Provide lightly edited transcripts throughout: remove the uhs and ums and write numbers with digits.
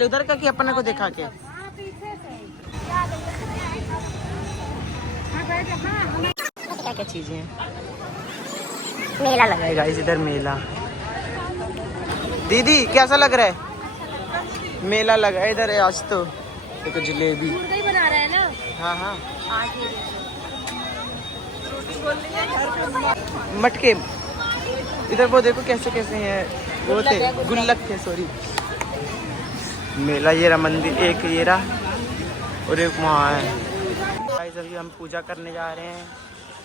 पहले उधर का कि अपने को दिखा के? क्या क्या चीजें हैं? मेला लगा है गाइस, इधर मेला। दीदी कैसा लग रहा है? मेला लगा है इधर आज तो। देखो जलेबी बना रहा है ना। हाँ हाँ मटके इधर वो देखो कैसे कैसे हैं, वो थे गुल्लक थे, सॉरी। मेला ये रहा, मंदिर एक ये रहा और एक वहाँ है। गाइस अभी हम पूजा करने जा रहे हैं,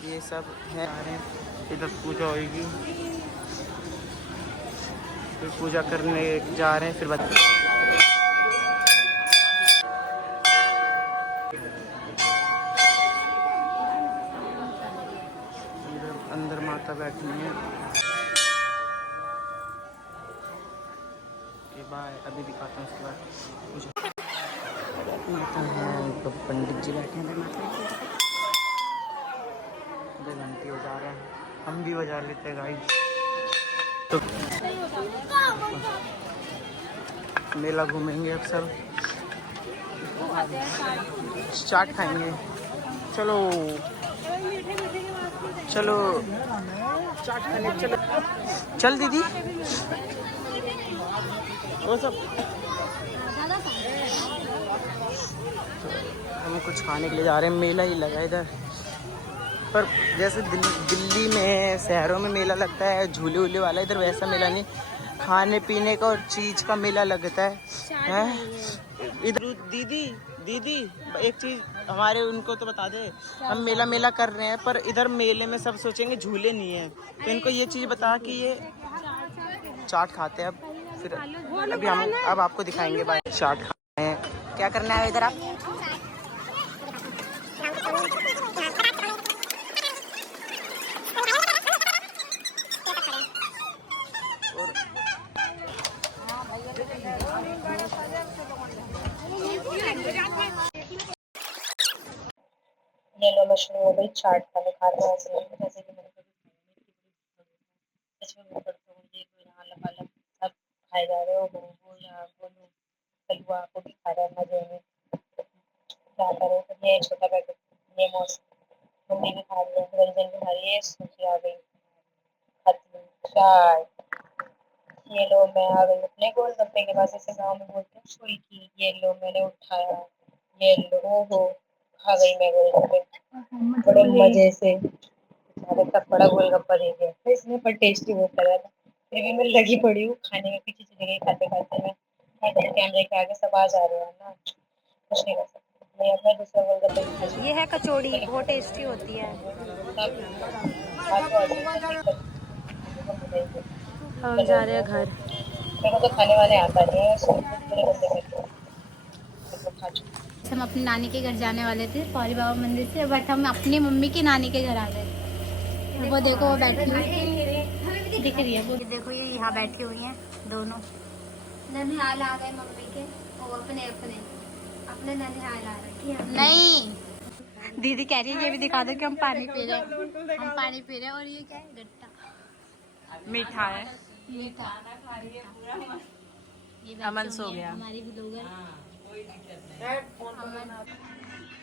ये सब है आ रहे हैं, इधर पूजा होगी, फिर पूजा करने जा रहे हैं, फिर बता। अंदर माता बैठी है। बाय, अभी दिखाता हूँ उसके बाद पूजा। माता है तो पंडित जी बैठे हैं, घंटी बजा रहे हैं, हम भी बजा लेते हैं गाइस। तो मेला घूमेंगे अब सब, चाट खाएंगे। चलो चलो चाट खाने चलो, चल दीदी वो सब। तो हम कुछ खाने के लिए जा रहे हैं, मेला ही लगा इधर। पर जैसे दिल्ली में शहरों में मेला लगता है झूले वूले वाला, इधर वैसा मेला नहीं, खाने पीने का और चीज का मेला लगता है। इधर दीदी दीदी एक चीज हमारे उनको तो बता दे, हम मेला मेला कर रहे हैं पर इधर मेले में सब सोचेंगे झूले नहीं है, तो इनको ये चीज बता कि ये चाट खाते हैं। अब फिर अभी हम अब आपको दिखाएंगे भाई चाट खाते हैं। क्या करना है इधर आप? येलो मशरूम हो गई, चाट खाने खा रहे हैं जैसे कि मैंने अलग अलग सब खाए जा रहे हो, गोलू या गोलू कलुआ को भी खा रहे हैं मजे में। क्या करें, तो ये छोटा पैकेट ये मम्मी भी खा रही है, रंजन भी खा रही है, सूखी आ गई खाती चाय। ये लो मैं आ गई अपने गोलगप्पे के पास, इसे गाँव में बोलते हैं फुल्की। ये लो मैंने उठाया, ये लो हो खा गई मैं गोलगप्पे बड़े मजे से। तब बड़ा गोलगप्पा दे दिया तो इसमें, पर टेस्टी बहुत लग रहा था, फिर भी मैं लगी पड़ी हूँ खाने में, पीछे चली गई खाते खाते में। कैमरे के आगे सब आ जा रहे हैं ना, कुछ नहीं कर सकते। मैं अपना दूसरा गोलगप्पा भी खा ये है कचौड़ी, बहुत टेस्टी होती है। हम जा रहे हैं घर। मेरे को तो खाने वाने आता नहीं है, हम अपनी नानी के घर जाने वाले थे पौरी बाबा मंदिर से, बट हम अपनी मम्मी की नानी के घर आ गए। वो देखो वो बैठी हुई दिख रही है, वो देखो ये यहाँ बैठी हुई हैं दोनों। ननिहाल आ गए मम्मी के, वो अपने अपने अपने ननिहाल आ रखी है। नहीं दीदी कह रही है ये भी दिखा दो कि हम पानी पी रहे हैं, हम पानी पी रहे हैं। और ये क्या है? गट्टा मीठा है, मीठा। अमन सो गया। हमारी भी लोग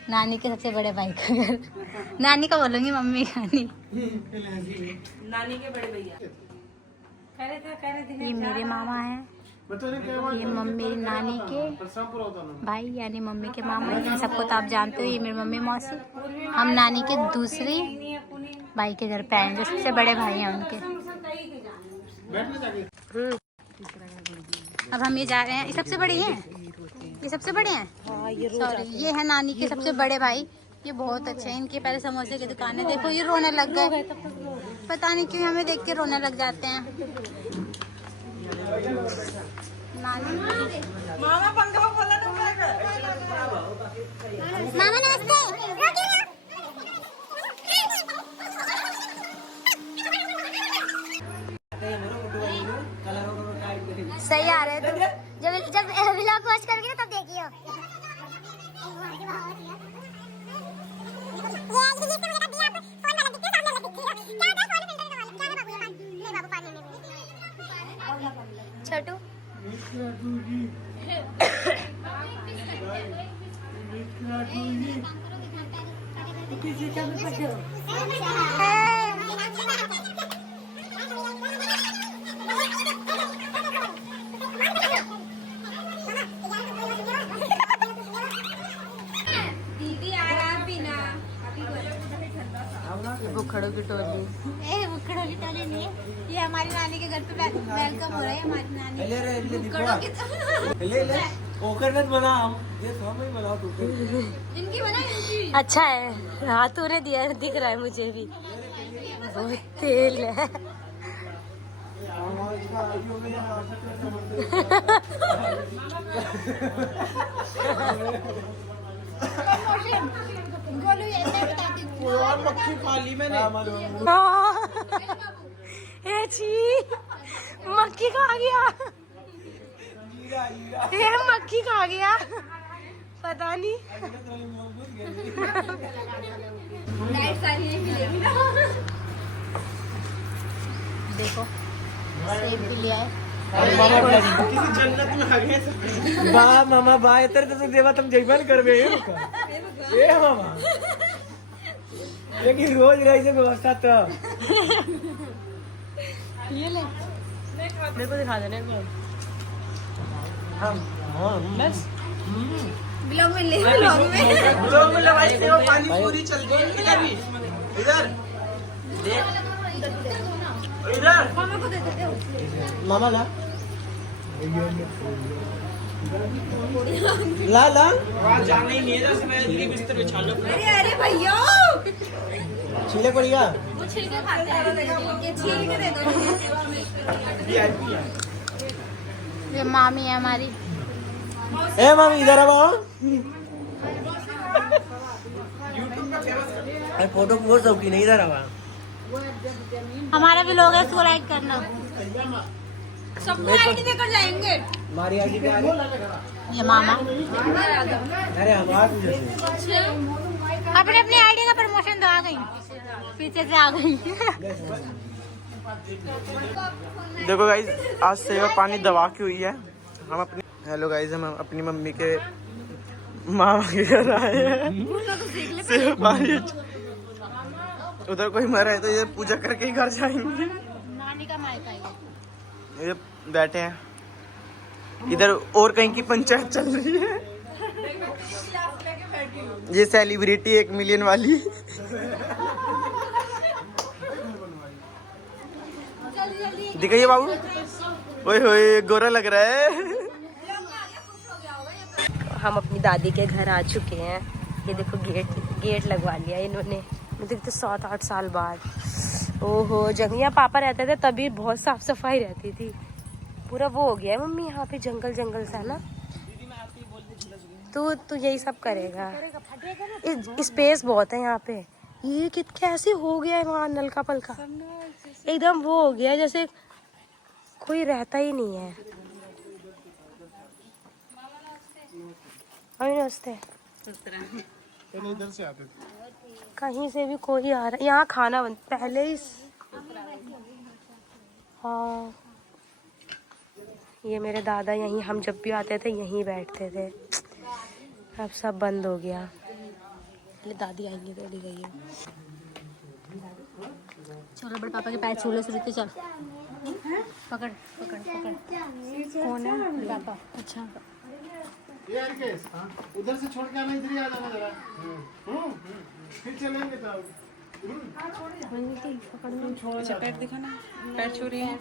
नानी के सबसे बड़े भाई का घर, नानी का बोलूंगी, मम्मी का नहीं, नानी के बड़े भैया। ये मेरे मामा हैं, ये मम्मी नानी के भाई यानी मम्मी के मामा हैं। सबको तो आप जानते हो, ये मेरी मम्मी मौसी। हम नानी के दूसरी भाई के घर पे आए, जो सबसे बड़े भाई हैं उनके। अब हम ये जा रहे हैं, ये सबसे बड़ी हैं, ये सबसे बड़े हैं। सॉरी, ये है नानी के सबसे बड़े भाई, ये बहुत अच्छे हैं। इनके पहले समोसे की दुकान है, देखो ये रोने लग गए, पता नहीं क्यों हमें देख के रोने लग जाते हैं। नानी मामा पंखा खोला ना, मामा नमस्ते। सही आ रहे हैं तुम, जब व्लॉग वॉच करोगे ना तब देखियो। छोटू बुखड़ों की टोली। बुखड़ों की टोली नहीं है, ये हमारी नानी के घर पे वेलकम हो रहा है। हमारी नानी बुखड़ों की इनकी बना इनकी। अच्छा है, हाँ तूने दिया है, दिख रहा है मुझे भी। बहुत तेल है। मक्खी खा ली मैंने। ए छी, मक्खी खा गया। ये मक्खी खा गया, पता नहीं। देखो सेब भी लिया है। किसी जन्नत में आ गए। बा मामा बा इतर तो देवा तुम जयमान कर बे ए मामा। लेकिन रोज रही से व्यवस्था तो ये ले, मेरे को दिखा देना एक बार। बस ब्लॉग में ले, ब्लॉग में लगाई थे वो पानी पूरी चल गई। इधर भी, इधर देख, इधर मामा को दे देते हो। मामा ला ला ला जाना ही नहीं है। जैसे मैं इतनी बिस्तर बिछा लो। अरे अरे भैया, छीले पड़ेगा। वो छिलके खाते हैं, ये छील के दे दो। ये मामी है हमारी। ए मामी इधर आओ। अरे फोटो बहुत शौकीन है, इधर आओ। हमारा भी लोग है, इसको लाइक करना। सबको आईडी देकर जाएंगे। हमारी आईडी पे आ रही। ये मामा अरे हमारे जैसे अपने अपनी आईडी का प्रमोशन तो आ गई, पीछे से आ गई। देखो गाइज, आज सेवा पानी दवा की हुई है। हम अपनी हेलो गाइज, हम अपनी मम्मी के मामा के घर आए हैं। सेवा पानी उधर कोई मरा है तो ये पूजा करके ही घर जाएंगे। नानी का मायका है ये बैठे हैं इधर, और कहीं की पंचायत चल रही है। ये सेलिब्रिटी 1 मिलियन वाली। दिखाइए बाबू, ओए होए गोरा लग रहा है। हम अपनी दादी के घर आ चुके हैं। ये देखो गेट लगवा लिया इन्होंने, मुझे तो 7-8 साल बाद। ओहो, जंगल यहाँ पापा रहते थे तभी बहुत साफ सफाई रहती थी। पूरा वो हो गया है मम्मी, यहाँ पे जंगल सा ना। तू यही सब करेगा। स्पेस बहुत है यहाँ पे। ये कैसे हो गया है वहाँ नलका पलका, एकदम वो हो गया जैसे कोई रहता ही नहीं है। नमस्ते। इधर से आते थे। कहीं से भी कोई आ रहा, यहाँ खाना बन पहले ही। हाँ, ये मेरे दादा यहीं, हम जब भी आते थे यहीं बैठते थे। अब सब बंद हो गया। पहले दादी आएंगी तो गई है। चलो बड़े पापा के पैर छू ले सुनते, चल पकड़ पकड़ पकड़। कौन है पापा? अच्छा ये केस, हाँ उधर से छोड़ के आना, इधर ही आ जाना जरा। फिर चलेंगे तब। अच्छा पैर दिखाना, पैर छू रही है।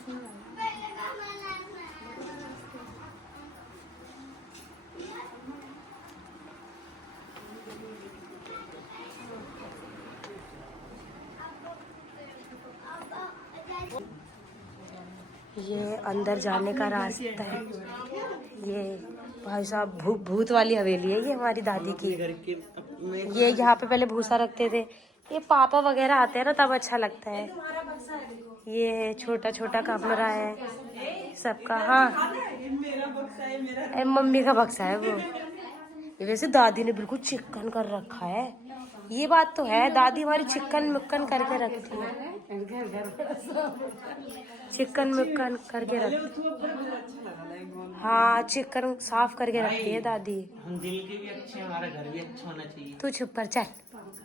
ये अंदर जाने का रास्ता है। ये भाई साहब भूत वाली हवेली है ये हमारी दादी की। ये यहाँ पे पहले भूसा रखते थे। ये पापा वगैरह आते हैं ना तब अच्छा लगता है। ये छोटा छोटा कमरा है सबका। हाँ, मम्मी का बक्सा है वो। वैसे दादी ने बिल्कुल चिकन कर रखा है, ये बात तो है। दादी हमारी चिकन मुक्कन करके रखती है, चिकन मुक्कन करके रखती है। हाँ, चिकन साफ करके रखती है दादी। हम दिल के भी अच्छे, हमारा घर भी अच्छा होना चाहिए। तू चुप कर, चल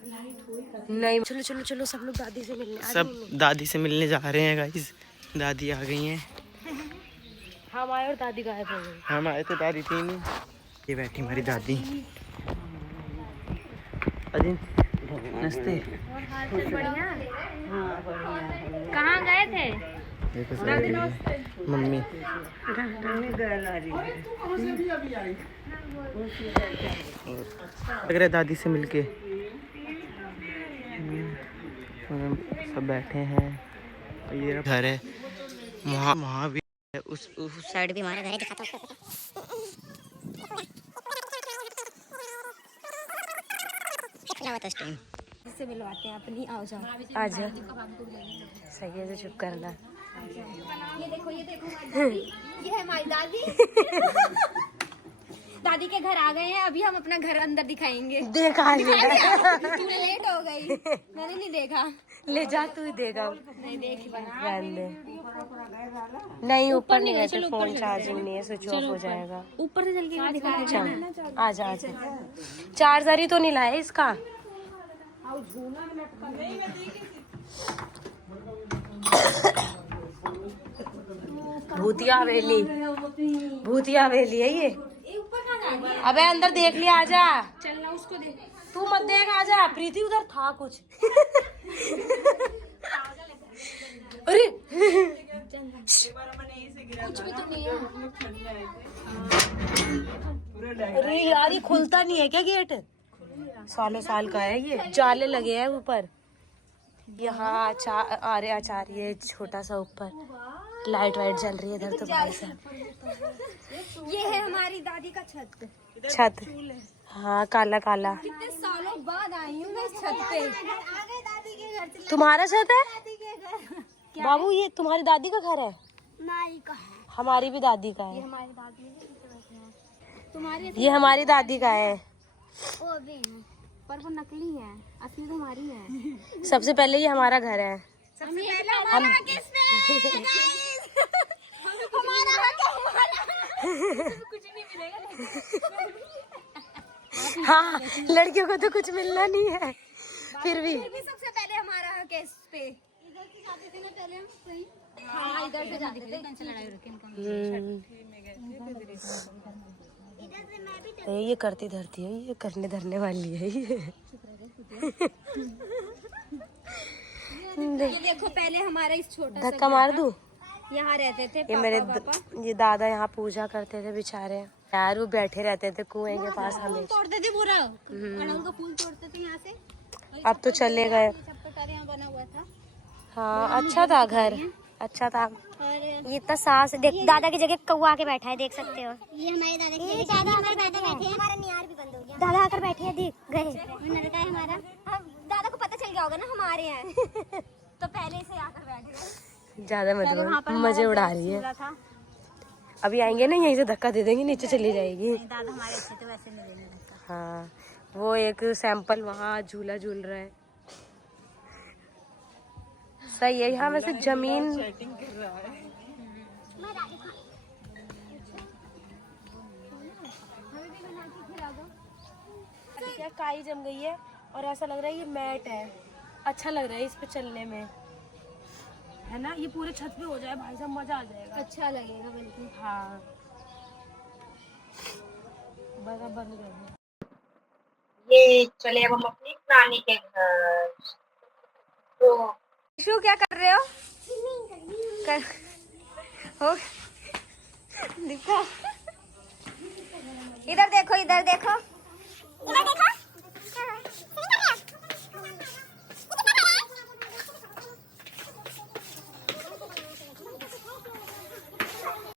नहीं चलो चलो चलो सब लोग दादी से मिलने सब दादी से मिलने जा रहे हैं गाइस। दादी आ गई हैं। हम आए और दादी गायब हो गई। हम आए थे, दादी थी नहीं। ये बैठी हमारी दादी। अजी नमस्ते। बढ़िया। कहाँ गए थे? मम्मी लग रहा है दादी से मिलके। सब बैठे हैं। ये घर है, वहाँ भी है, उस साइड भी हमारा घर है, दिखाता हूँ। इससे मिलवाते हैं अपनी। आओ जाओ आ जाओ। सही है, चुप करना। ये देखो ये है हमारी दादी। दादी के घर आ गए हैं। अभी हम अपना घर अंदर दिखाएंगे। देखा तूने लेट हो गई, मैंने नहीं देखा। ले जा, तू ही देगा। नहीं देखी नहीं ऊपर नहीं गए थे, फोन चार्जिंग नहीं है, स्विच ऑफ हो जाएगा। ऊपर से चल के दिखा। चल आजा आजा। चार्जर ही तो नहीं लाया इसका। भूतिया हवेली, भूतिया हवेली है ये। अबे अंदर देख लिया, आजा। चलना उसको देख। तू मत देख, आजा। प्रीति उधर था कुछ। अरे कुछ भी तो नहीं है। अरे यार ये खुलता नहीं है क्या गेट? सालों साल का है ये। जाले लगे हैं ऊपर। यहाँ आरे आचार्य है छोटा सा ऊपर। लाइट वाइट जल रही है इधर तो भाई साहब। ये है हमारी दादी का छत। छत हाँ, काला काला। कितने सालों बाद आई हूँ मैं इस छत पे। दादी के घर से। तुम्हारा छत है दादी के घर। बाबू? ये तुम्हारी दादी का घर है? नाई का है। हमारी भी दादी का है। हमारी दादी है। तुम्हारी ये हमारी दादी का है। वो भी है, पर वो नकली है, असली तो हमारी है। सबसे पहले ये हमारा घर है। सबसे पहले हमारा हक इसमें। हमारा हक हमारा। कुछ नहीं मिलेगा। हाँ, लड़कियों को तो कुछ मिलना नहीं है, फिर भी सबसे पहले हमारा हक है इस पे। इधर से जाते थे ना पहले हम। सही। हाँ, इधर से जाते थे। ये करती धरती है, ये करने धरने वाली है ये। ये देखो पहले हमारा इस छोटा सा धक्का मार दूं? यहाँ रहते थे ये पापा, मेरे पापा। ये दादा यहाँ पूजा करते थे बेचारे यार। वो बैठे रहते थे कुएं के पास हमेशा। तोड़ते थे पूरा। अड़हुल का फूल तोड़ते थे यहाँ से। अब तो चले गए। चप्पटार यहाँ बना हुआ था। हाँ अच्छा था घर, अच्छा था। ये इतना सास देख, दादा की जगह कौवा आके बैठा है, देख सकते हो। ये हमारे दादा की जगह दादा हमारे बैठे हैं। हमारा नियार भी बंद हो गया। दादा आकर बैठे हैं, देख गए। नलका है हमारा। दादा को पता चल गया होगा ना हमारे हैं। तो पहले से आकर बैठ गए। ज्यादा मतलब मजे उड़ा रही है। अभी आएंगे ना, यहीं से धक्का दे देंगे, नीचे चली जाएगी। दादा हमारे अच्छे तो वैसे मिलेंगे धक्का। हाँ, वो एक सैंपल वहाँ झूला झूल रहा है। सही है। यहाँ वैसे जमीन क्या काई जम गई है और ऐसा लग रहा है ये मैट है। अच्छा लग रहा है इस पे चलने में, है ना? ये पूरे छत पे हो जाए भाई साहब, मजा आ जाएगा। अच्छा लगेगा बिल्कुल। हाँ बस अब बंद कर दो। ये चले अब हम अपनी नानी के घर। तो शू क्या कर रहे हो? हो दिखा, इधर देखो, इधर देखो, इधर देखो।